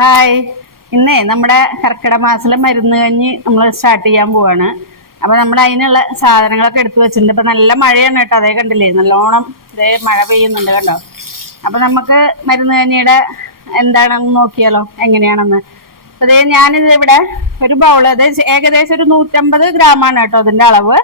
Hi. ഇന്നേ നമ്മുടെ കർക്കിടക മാസത്തിലെ മരുന്ന് കഞ്ഞി നമ്മൾ സ്റ്റാർട്ട് ചെയ്യാൻ പോവാണ്. അപ്പൊ നമ്മൾ അതിനുള്ള സാധനങ്ങളൊക്കെ എടുത്തു വെച്ചിട്ടുണ്ട്. ഇപ്പൊ നല്ല മഴയാണ് കേട്ടോ, അതേ കണ്ടില്ലേ, നല്ലോണം ഇതേ മഴ പെയ്യുന്നുണ്ട് കണ്ടോ. അപ്പൊ നമുക്ക് മരുന്ന് കഞ്ഞിയുടെ എന്താണെന്ന് നോക്കിയാലോ, എങ്ങനെയാണെന്ന്. അപ്പൊ അതേ ഞാനിത് ഇവിടെ ഒരു ബൗള്, അത് ഏകദേശം ഒരു 150 ഗ്രാമാണ് കേട്ടോ അതിന്റെ അളവ്.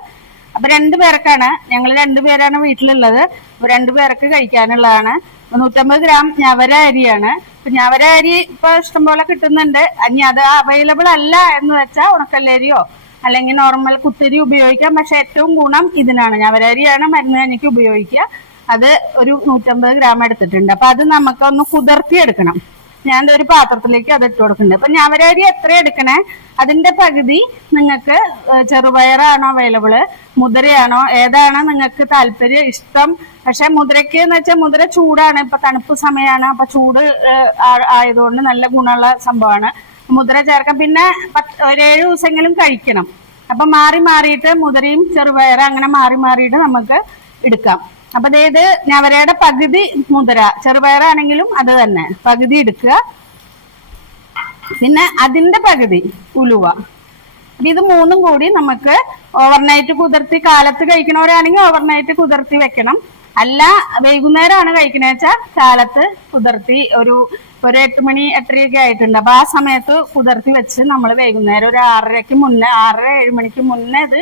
അപ്പൊ 2 പേർക്കാണ്, ഞങ്ങൾ 2 പേരാണ് വീട്ടിലുള്ളത്. അപ്പൊ 2 പേർക്ക് കഴിക്കാനുള്ളതാണ്. 150 ഗ്രാം ഞവര അരിയാണ്. ഇപ്പൊ ഞവര അരി ഇപ്പൊ ഇഷ്ടംപോലെ കിട്ടുന്നുണ്ട്. ഇനി അത് അവൈലബിൾ അല്ല എന്ന് വെച്ചാൽ ഉണക്കല്ലരിയോ അല്ലെങ്കിൽ നോർമൽ കുത്തരി ഉപയോഗിക്കാം. പക്ഷെ ഏറ്റവും ഗുണം ഇതിനാണ്, ഞവര അരിയാണ് മരുന്ന് കഞ്ഞിക്ക് ഉപയോഗിക്കുക. അത് ഒരു 150 ഗ്രാം എടുത്തിട്ടുണ്ട്. അപ്പൊ അത് നമുക്കൊന്ന് കുതിർത്തി എടുക്കണം. ഞാൻ ഒരു പാത്രത്തിലേക്ക് അത് ഇട്ട് കൊടുക്കുന്നുണ്ട്. അപ്പൊ ഞവരരി എത്ര എടുക്കണേ, അതിന്റെ പകുതി നിങ്ങൾക്ക് ചെറുപയറാണോ അവൈലബിള്, മുതിരയാണോ, ഏതാണ് നിങ്ങൾക്ക് താല്പര്യം ഇഷ്ടം. പക്ഷെ മുതിരയ്ക്ക് എന്ന് വെച്ചാൽ മുതിര ചൂടാണ്, ഇപ്പൊ തണുപ്പ് സമയമാണ്. അപ്പൊ ചൂട് ആയതുകൊണ്ട് നല്ല ഗുണമുള്ള സംഭവമാണ് മുതിര ചേർക്കാം. പിന്നെ ഒരു 7 ദിവസമെങ്കിലും കഴിക്കണം. അപ്പൊ മാറി മാറിയിട്ട് മുതിരയും ചെറുപയർ അങ്ങനെ മാറി മാറിയിട്ട് നമുക്ക് എടുക്കാം. അപ്പൊ അതായത് ഞവരയുടെ പകുതി മുതിര, ചെറുപയറാണെങ്കിലും അത് തന്നെ പകുതി എടുക്കുക. പിന്നെ അതിന്റെ പകുതി ഉലുവ. അപ്പൊ ഇത് മൂന്നും കൂടി നമുക്ക് ഓവർനൈറ്റ് കുതിർത്തി, കാലത്ത് കഴിക്കണവരാണെങ്കിൽ ഓവർനൈറ്റ് കുതിർത്തി വെക്കണം. അല്ല വൈകുന്നേരമാണ് കഴിക്കണ വെച്ചാൽ കാലത്ത് കുതിർത്തി ഒരു 8 മണി 8:30 ആയിട്ടുണ്ട്. അപ്പൊ ആ സമയത്ത് കുതിർത്തി വെച്ച് നമ്മൾ വൈകുന്നേരം ഒരു 6:30 മുന്നേ, 6:30 7 മണിക്ക് മുന്നേ ഇത്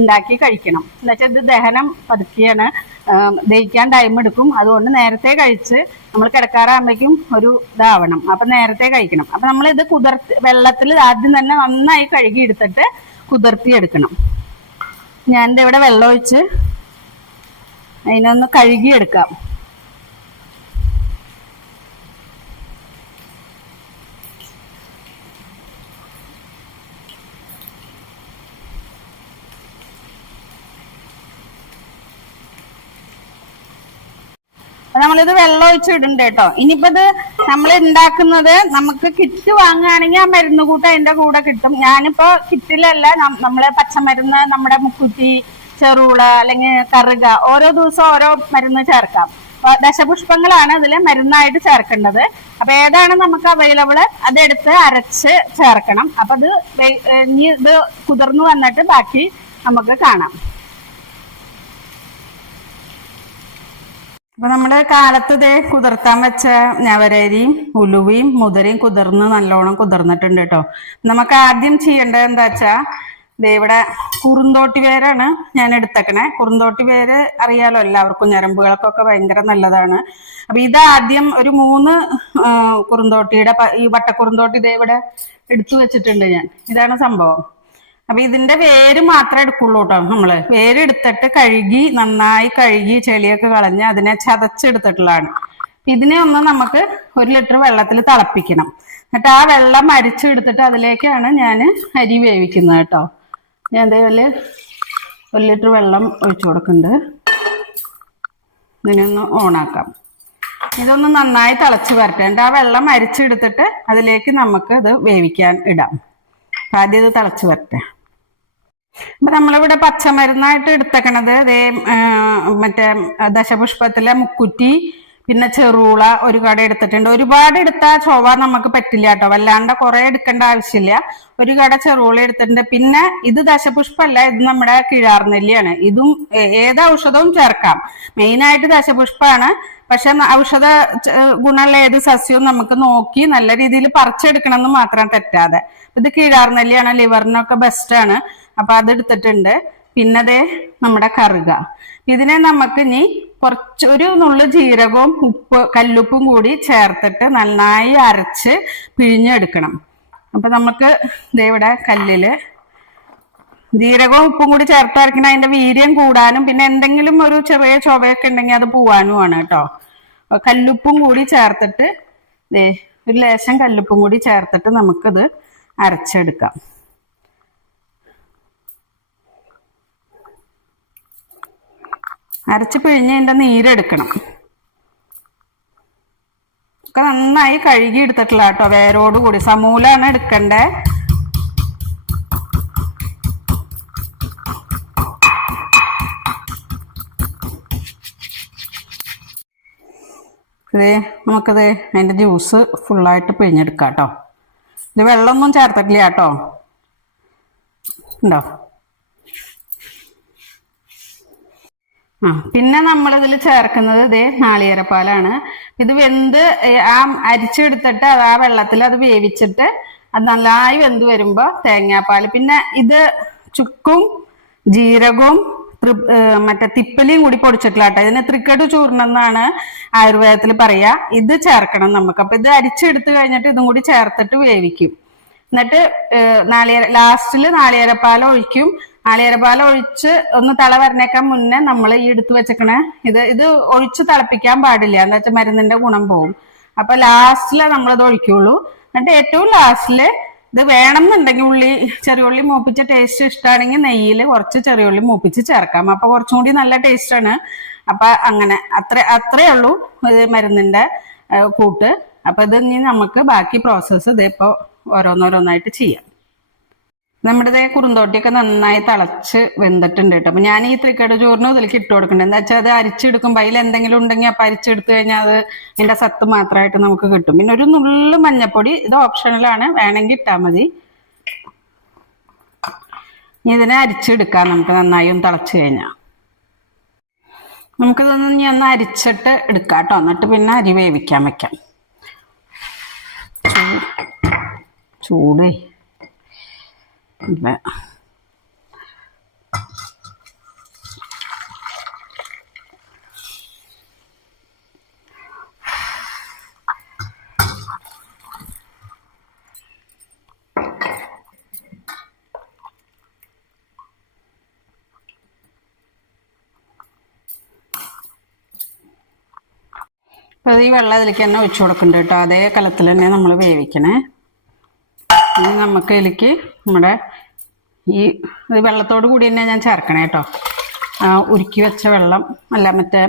ഉണ്ടാക്കി കഴിക്കണം. എന്താ വെച്ചാൽ ഇത് ദഹനം പതുക്കിയാണ്, ദഹിക്കാൻ ടൈം എടുക്കും. അതുകൊണ്ട് നേരത്തെ കഴിച്ച് നമ്മൾ കിടക്കാറാകുമ്പോഴേക്കും ഒരു ഇതാവണം. അപ്പൊ നേരത്തെ കഴിക്കണം. അപ്പൊ നമ്മൾ ഇത് വെള്ളത്തിൽ ആദ്യം തന്നെ നന്നായി കഴുകി എടുത്തിട്ട് കുതിർത്തി എടുക്കണം. ഞാൻ ഇവിടെ വെള്ളം ഒഴിച്ച് അതിനൊന്ന് കഴുകിയെടുക്കാം. നമ്മളിത് വെള്ളം ഒഴിച്ചിടുന്നുണ്ട് കേട്ടോ. ഇനിയിപ്പോ ഇത് നമ്മൾ ഉണ്ടാക്കുന്നത്, നമുക്ക് കിറ്റ് വാങ്ങുകയാണെങ്കിൽ ആ മരുന്ന് കൂട്ട് അതിന്റെ കൂടെ കിട്ടും. ഞാനിപ്പോ കിറ്റിലല്ല, നമ്മളെ പച്ചമരുന്ന്, നമ്മുടെ മുക്കുറ്റി, ചെറുള അല്ലെങ്കിൽ കറുക, ഓരോ ദിവസം ഓരോ മരുന്ന് ചേർക്കാം. ദശപുഷ്പങ്ങളാണ് ഇതിൽ മരുന്നായിട്ട് ചേർക്കേണ്ടത്. അപ്പൊ ഏതാണ് നമുക്ക് അവൈലബിള് അതെടുത്ത് അരച്ച് ചേർക്കണം. അപ്പൊ അത് ഇനി ഇത് കുതിർന്നു വന്നിട്ട് ബാക്കി നമുക്ക് കാണാം. അപ്പൊ നമ്മുടെ കാലത്ത് ഇതേ കുതിർത്താൻ വെച്ച ഞവരരിയും ഉലുവയും മുതിരയും കുതിർന്ന് നല്ലോണം കുതിർന്നിട്ടുണ്ട് കേട്ടോ. നമുക്ക് ആദ്യം ചെയ്യേണ്ടത് എന്താ വെച്ചാ, ഇവിടെ കുറുന്തോട്ടി വേരാണ് ഞാൻ എടുത്തേക്കണേ. കുറുന്തോട്ടി വേര് അറിയാലോ എല്ലാവർക്കും, ഞരമ്പുകൾക്കൊക്കെ ഭയങ്കര നല്ലതാണ്. അപ്പൊ ഇത് ആദ്യം ഒരു 3 കുറുന്തോട്ടിയുടെ ഈ വട്ടക്കുറുന്തോട്ടി ഇതേ ഇവിടെ എടുത്തു വെച്ചിട്ടുണ്ട് ഞാൻ. ഇതാണ് സംഭവം. അപ്പൊ ഇതിന്റെ വേര് മാത്രമേ എടുക്കുള്ളൂ കേട്ടോ. നമ്മള് വേരെടുത്തിട്ട് കഴുകി, നന്നായി കഴുകി ചെളിയൊക്കെ കളഞ്ഞ് അതിനെ ചതച്ചെടുത്തിട്ടുള്ളതാണ്. ഇതിനെ ഒന്ന് നമുക്ക് 1 ലിറ്റർ വെള്ളത്തിൽ തിളപ്പിക്കണം. എന്നിട്ട് ആ വെള്ളം അരിച്ചെടുത്തിട്ട് അതിലേക്കാണ് ഞാൻ അരി വേവിക്കുന്നത് കേട്ടോ. ഞാൻ അതേപോലെ 1 ലിറ്റർ വെള്ളം ഒഴിച്ചു കൊടുക്കുന്നുണ്ട്. ഇതിനൊന്ന് ഓണാക്കാം. ഇതൊന്ന് നന്നായി തിളച്ച് വരട്ടെ. എന്നിട്ട് ആ വെള്ളം അരിച്ചെടുത്തിട്ട് അതിലേക്ക് നമുക്ക് ഇത് വേവിക്കാൻ ഇടാം. ആദ്യം ഇത് തിളച്ച് വരട്ടെ. അപ്പൊ നമ്മളിവിടെ പച്ചമരുന്നായിട്ട് എടുത്തേക്കണത് മറ്റേ ദശപുഷ്പത്തിലെ മുക്കുറ്റി, പിന്നെ ചെറുള ഒരു കട എടുത്തിട്ടുണ്ട്. ഒരുപാട് എടുത്താൽ ചൊവ്വ നമുക്ക് പറ്റില്ല കേട്ടോ, വല്ലാണ്ട് കുറെ എടുക്കേണ്ട ആവശ്യമില്ല. ഒരു കട ചെറുള എടുത്തിട്ടുണ്ട്. പിന്നെ ഇത് ദശപുഷ്പല്ല, ഇത് നമ്മുടെ കിഴാർനെല്ലിയാണ്. ഇതും ഏത് ഔഷധവും ചേർക്കാം. മെയിനായിട്ട് ദശപുഷ്പമാണ്. പക്ഷെ ഔഷധ ഗുണമുള്ള ഏത് സസ്യവും നമുക്ക് നോക്കി നല്ല രീതിയിൽ പറിച്ചെടുക്കണം എന്ന് മാത്രം തെറ്റാതെ. ഇത് കിഴാർനെല്ലിയാണ്, ലിവറിനൊക്കെ ബെസ്റ്റാണ്. അപ്പൊ അതെടുത്തിട്ടുണ്ട്. പിന്നെ നമ്മുടെ കറുക. ഇതിനെ നമുക്ക് ഇനി ഒരു നുള്ളു ജീരകവും കല്ലുപ്പും കൂടി ചേർത്തിട്ട് നന്നായി അരച്ച് പിഴിഞ്ഞെടുക്കണം. അപ്പൊ നമുക്ക് ഇവിടെ കല്ലില് ജീരകവും ഉപ്പും കൂടി ചേർത്ത് അരക്കണം. അതിന്റെ വീര്യം കൂടാനും പിന്നെ എന്തെങ്കിലും ഒരു ചെറിയ ചൊവയൊക്കെ ഉണ്ടെങ്കിൽ അത് പോവാനുമാണ് കേട്ടോ. കല്ലുപ്പും കൂടി ചേർത്തിട്ട് ഒരു ലേശം കല്ലുപ്പും കൂടി ചേർത്തിട്ട് നമുക്കിത് അരച്ചെടുക്കാം. അരച്ച് പിഴിഞ്ഞ് അതിൻ്റെ നീരെടുക്കണം. ഒക്കെ നന്നായി കഴുകി എടുത്തിട്ടില്ല കേട്ടോ, വേരോട് കൂടി സമൂലാണ് എടുക്കണ്ടേ. ഇത് നമുക്കത് അതിൻ്റെ ജ്യൂസ് ഫുള്ളായിട്ട് പിഴിഞ്ഞെടുക്കാം കേട്ടോ. ഇത് വെള്ളമൊന്നും ചേർത്തിട്ടില്ല കേട്ടോ. ഉണ്ടോ? പിന്നെ നമ്മളിതിൽ ചേർക്കുന്നത് ഇതേ നാളികേരപ്പാലാണ്. ഇത് വെന്ത് അരിച്ചെടുത്തിട്ട് അത് ആ വെള്ളത്തിൽ അത് വേവിച്ചിട്ട് അത് നന്നായി വെന്ത് വരുമ്പോൾ തേങ്ങാപ്പാൽ, പിന്നെ ഇത് ചുക്കും ജീരകവും മറ്റേ തിപ്പലിയും കൂടി പൊടിച്ചിട്ടില്ല കേട്ടോ. ഇതിന് ത്രിക്കട് ചൂർണം എന്നാണ് ആയുർവേദത്തിൽ പറയാ. ഇത് ചേർക്കണം നമുക്ക്. അപ്പൊ ഇത് അരിച്ചെടുത്ത് കഴിഞ്ഞിട്ട് ഇതും കൂടി ചേർത്തിട്ട് വേവിക്കും. എന്നിട്ട് ലാസ്റ്റില് നാളികേരപ്പാൽ ഒഴിക്കും. നാളികേരപ്പാൽ ഒഴിച്ച് ഒന്ന് തള വരണേക്കാൻ മുന്നേ നമ്മൾ ഈ എടുത്ത് വെച്ചേക്കണേ ഇത് ഒഴിച്ച് തിളപ്പിക്കാൻ പാടില്ല, എന്താ വെച്ചാൽ മരുന്നിന്റെ ഗുണം പോകും. അപ്പൊ ലാസ്റ്റിലെ നമ്മളിത് ഒഴിക്കുള്ളൂ. എന്നിട്ട് ഏറ്റവും ലാസ്റ്റില് ഇത് വേണമെന്നുണ്ടെങ്കിൽ ചെറിയ ഉള്ളി മൂപ്പിച്ച ടേസ്റ്റ് ഇഷ്ടമാണെങ്കിൽ നെയ്യിൽ കുറച്ച് ചെറിയ ഉള്ളി മൂപ്പിച്ച് ചേർക്കാം. അപ്പൊ കുറച്ചും കൂടി നല്ല ടേസ്റ്റ് ആണ്. അപ്പൊ അങ്ങനെ അത്രേ ഉള്ളൂ ഇത് മരുന്നിന്റെ കൂട്ട്. അപ്പൊ ഇത് ഇനി നമുക്ക് ബാക്കി പ്രോസസ്സ് ഇതിപ്പോ ഓരോന്നോരോന്നായിട്ട് ചെയ്യാം. നമ്മുടെ ഇതേ കുറുന്തോട്ടിയൊക്കെ നന്നായി തിളച്ച് വെന്തിട്ടുണ്ട് കേട്ടോ. അപ്പൊ ഞാൻ ഈ ത്രിക്കട് ചോറിനും ഇതിലേക്ക് ഇട്ട് കൊടുക്കണ്ടേ, എന്താ വെച്ചാൽ അത് അരിച്ചെടുക്കുമ്പോൾ അതിൽ എന്തെങ്കിലും ഉണ്ടെങ്കിൽ അപ്പൊ അരിച്ചെടുത്തു കഴിഞ്ഞാൽ അത് അതിന്റെ സത്ത് മാത്രമായിട്ട് നമുക്ക് കിട്ടും. പിന്നെ ഒരു നുള്ളു മഞ്ഞപ്പൊടി, ഇത് ഓപ്ഷണലാണ്, വേണമെങ്കിൽ ഇട്ടാൽ മതി. ഇനി ഇതിനെ അരിച്ചെടുക്കാം നമുക്ക് നന്നായി ഒന്ന് തിളച്ച് കഴിഞ്ഞാൽ. നമുക്കിതൊന്ന് ഇനി ഒന്ന് അരിച്ചിട്ട് എടുക്കാം കേട്ടോ. എന്നിട്ട് പിന്നെ അരി വേവിക്കാൻ വെക്കാം. ചൂടേ ഇല്ല. അപ്പോൾ ഈ വെള്ളം ഇതിലേക്ക് തന്നെ ഒഴിച്ചു കൊടുക്കുന്നുണ്ട് കേട്ടോ. അതേ കലത്തിൽ തന്നെ നമ്മൾ വേവിക്കണേ. ഇനി നമുക്ക് ഇതിലേക്ക് നമ്മുടെ ഈ വെള്ളത്തോട് കൂടി തന്നെ ഞാൻ ചേർക്കണേ കേട്ടോ. ഉരുക്കി വെച്ച വെള്ളം അല്ല, മറ്റേ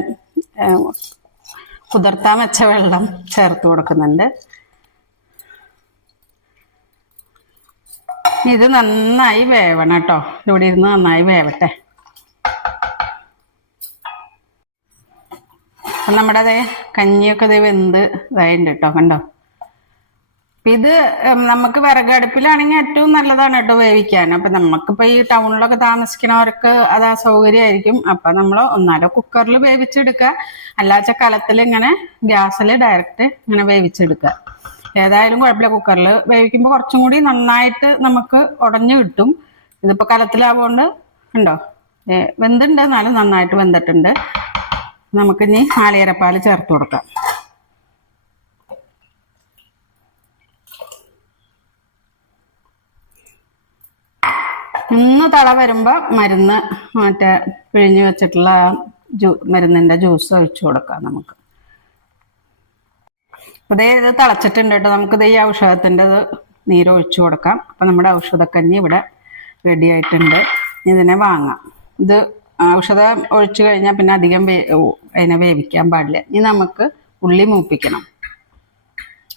കുതിർത്താൻ വെച്ച വെള്ളം ചേർത്ത് കൊടുക്കുന്നുണ്ട്. ഇത് നന്നായി വേവണം കേട്ടോ. ഇവിടെ ഇരുന്ന് നന്നായി വേവട്ടെ. അപ്പം നമ്മുടെ അതേ കഞ്ഞിയൊക്കെ ഇത് വെന്ത് ഇതായിട്ടുണ്ട് കേട്ടോ. കണ്ടോ? ഇത് നമുക്ക് വിറകടുപ്പിലാണെങ്കിൽ ഏറ്റവും നല്ലതാണ് കേട്ടോ വേവിക്കാൻ. അപ്പൊ നമുക്കിപ്പോ ഈ ടൗണിലൊക്കെ താമസിക്കുന്നവർക്ക് അത് അസൗകര്യമായിരിക്കും. അപ്പൊ നമ്മൾ ഒന്നാലോ കുക്കറിൽ വേവിച്ചെടുക്കുക, അല്ലാച്ച കലത്തിൽ ഇങ്ങനെ ഗ്യാസിൽ ഡയറക്റ്റ് ഇങ്ങനെ വേവിച്ചെടുക്കുക. ഏതായാലും കുഴപ്പമില്ല. കുക്കറിൽ വേവിക്കുമ്പോൾ കുറച്ചും കൂടി നന്നായിട്ട് നമുക്ക് ഉടഞ്ഞു കിട്ടും. ഇതിപ്പോ കലത്തിലാവുകൊണ്ട് ഉണ്ടോ വെന്തുണ്ട്, എന്നാലും നന്നായിട്ട് വെന്തിട്ടുണ്ട്. നമുക്കിനി നാളികേരപ്പാൽ ചേർത്ത് കൊടുക്കാം. ഒന്ന് തള വരുമ്പോൾ മരുന്ന് മറ്റേ പിഴിഞ്ഞ് വെച്ചിട്ടുള്ള മരുന്നിൻ്റെ ജ്യൂസ് ഒഴിച്ചു കൊടുക്കാം നമുക്ക്. അതേ ഇത് തിളച്ചിട്ടുണ്ട് കേട്ടോ. നമുക്കിത് ഈ ഔഷധത്തിൻ്റെ നീര് ഒഴിച്ചു കൊടുക്കാം. അപ്പം നമ്മുടെ ഔഷധക്കഞ്ഞി ഇവിടെ റെഡി ആയിട്ടുണ്ട്. ഇതിനെ വാങ്ങാം. ഇത് ഔഷധം ഒഴിച്ചു കഴിഞ്ഞാൽ പിന്നെ അധികം അതിനെ വേവിക്കാൻ പാടില്ല. ഇനി നമുക്ക് ഉള്ളി മൂപ്പിക്കണം.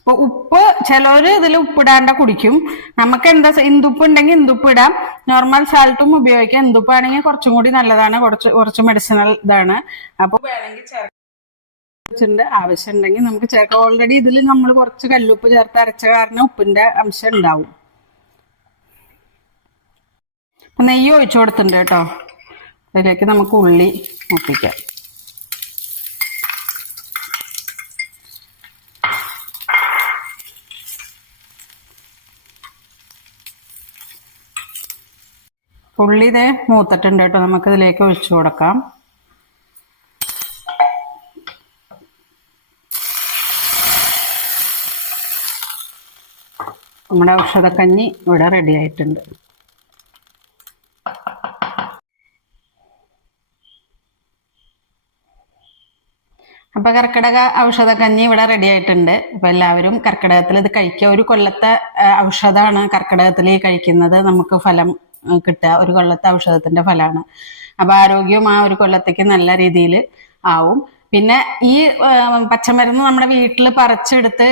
അപ്പോൾ ഉപ്പ് ചിലവർ ഇതിൽ ഉപ്പിടാണ്ട കുടിക്കും. നമുക്ക് എന്താ ഇന്ദുപ്പ് ഉണ്ടെങ്കിൽ ഇന്ദുപ്പ് ഇടാം, നോർമൽ സാൾട്ടും ഉപയോഗിക്കാം. ഇന്ദുപ്പാണെങ്കിൽ കുറച്ചും കൂടി നല്ലതാണ്, കുറച്ച് മെഡിസിനൽ ഇതാണ്. അപ്പോൾ വേണമെങ്കിൽ ആവശ്യം ഉണ്ടെങ്കിൽ നമുക്ക് ചേർക്കാം. ഓൾറെഡി ഇതിൽ നമ്മൾ കുറച്ച് കല്ലുപ്പ് ചേർത്ത് അരച്ച കാരണം ഉപ്പിന്റെ അംശം ഉണ്ടാവും. നെയ്യ് ഒഴിച്ചു കൊടുത്തിട്ടുണ്ട് കേട്ടോ. അതിലേക്ക് നമുക്ക് ഉള്ളി മൂപ്പിക്കാം. ഉള്ളി ഇതേ മൂത്തിട്ടുണ്ട് കേട്ടോ. നമുക്കിതിലേക്ക് ഒഴിച്ചു കൊടുക്കാം. നമ്മുടെ ഔഷധക്കഞ്ഞി ഇവിടെ റെഡി ആയിട്ടുണ്ട്. അപ്പൊ കർക്കിടക ഔഷധക്കഞ്ഞി ഇവിടെ റെഡി ആയിട്ടുണ്ട്. അപ്പൊ എല്ലാവരും കർക്കിടകത്തിൽ ഇത് കഴിക്കുക. ഒരു കൊല്ലത്തെ ഔഷധമാണ് കർക്കിടകത്തിൽ കഴിക്കുന്നത്. നമുക്ക് ഫലം കിട്ടുക ഒരു കൊല്ലത്തെ ഔഷധത്തിന്റെ ഫലമാണ്. അപ്പൊ ആരോഗ്യവും ആ ഒരു കൊല്ലത്തേക്ക് നല്ല രീതിയിൽ ആവും. പിന്നെ ഈ പച്ചമരുന്ന് നമ്മുടെ വീട്ടിൽ പറിച്ചെടുത്ത്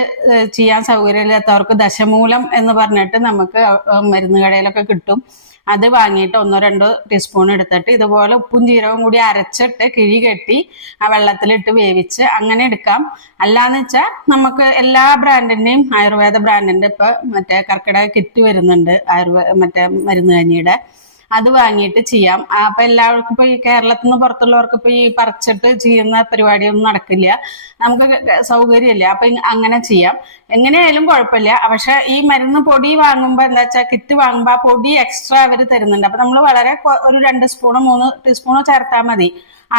ചെയ്യാൻ സൗകര്യമില്ലാത്തവർക്ക് ദശമൂലം എന്ന് പറഞ്ഞിട്ട് നമുക്ക് മരുന്ന് കടയിലൊക്കെ കിട്ടും. അത് വാങ്ങിയിട്ട് 1-2 ടീസ്പൂൺ എടുത്തിട്ട് ഇതുപോലെ ഉപ്പും ജീരകവും കൂടി അരച്ചിട്ട് കിഴി കെട്ടി ആ വെള്ളത്തിലിട്ട് വേവിച്ച് അങ്ങനെ എടുക്കാം. അല്ലാന്ന് വെച്ചാൽ നമുക്ക് എല്ലാ ബ്രാൻഡിന്റെയും ആയുർവേദ ബ്രാൻഡിന്റെ ഇപ്പൊ മറ്റേ കർക്കിടക കിറ്റ് വരുന്നുണ്ട്, മറ്റേ മരുന്ന് കഞ്ഞിയുടെ, അത് വാങ്ങിയിട്ട് ചെയ്യാം. അപ്പൊ എല്ലാവർക്കും ഇപ്പൊ ഈ കേരളത്തിൽ നിന്ന് പുറത്തുള്ളവർക്ക് ഇപ്പൊ ഈ പറിച്ചിട്ട് ചെയ്യുന്ന പരിപാടിയൊന്നും നടക്കില്ല, നമുക്ക് സൗകര്യമില്ല. അപ്പൊ അങ്ങനെ ചെയ്യാം. എങ്ങനെയായാലും കുഴപ്പമില്ല. പക്ഷെ ഈ മരുന്ന് പൊടി വാങ്ങുമ്പോ എന്താ വെച്ചാൽ കിറ്റ് വാങ്ങുമ്പോ ആ പൊടി എക്സ്ട്രാ അവർ തരുന്നുണ്ട്. അപ്പൊ നമ്മൾ വളരെ ഒരു 2 സ്പൂണോ 3 ടീസ്പൂണോ ചേർത്താൽ മതി.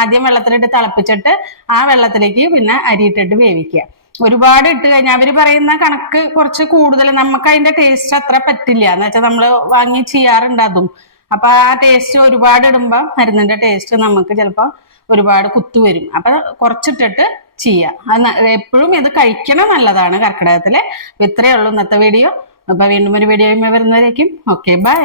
ആദ്യം വെള്ളത്തിലിട്ട് തിളപ്പിച്ചിട്ട് ആ വെള്ളത്തിലേക്ക് പിന്നെ അരിയിട്ടിട്ട് വേവിക്കുക. ഒരുപാട് ഇട്ട് കഴിഞ്ഞാൽ അവര് പറയുന്ന കണക്ക് കുറച്ച് കൂടുതൽ, നമുക്ക് അതിന്റെ ടേസ്റ്റ് അത്ര പറ്റില്ല. എന്ന് വെച്ചാൽ നമ്മള് വാങ്ങി ചെയ്യാറുണ്ട് അതും. അപ്പൊ ആ ടേസ്റ്റ് ഒരുപാട് ഇടുമ്പോ മരുന്നിന്റെ ടേസ്റ്റ് നമുക്ക് ചിലപ്പോ ഒരുപാട് കുത്തുവരും. അപ്പൊ കുറച്ചിട്ടിട്ട് ചെയ്യാം. അത് എപ്പോഴും ഇത് കഴിക്കണം നല്ലതാണ് കർക്കിടകത്തില്. ഇത്രയേ ഉള്ളൂ ഇന്നത്തെ വീഡിയോ. അപ്പൊ വീണ്ടും ഒരു വീഡിയോ വരുന്നവരേക്കും ഓക്കെ ബൈ.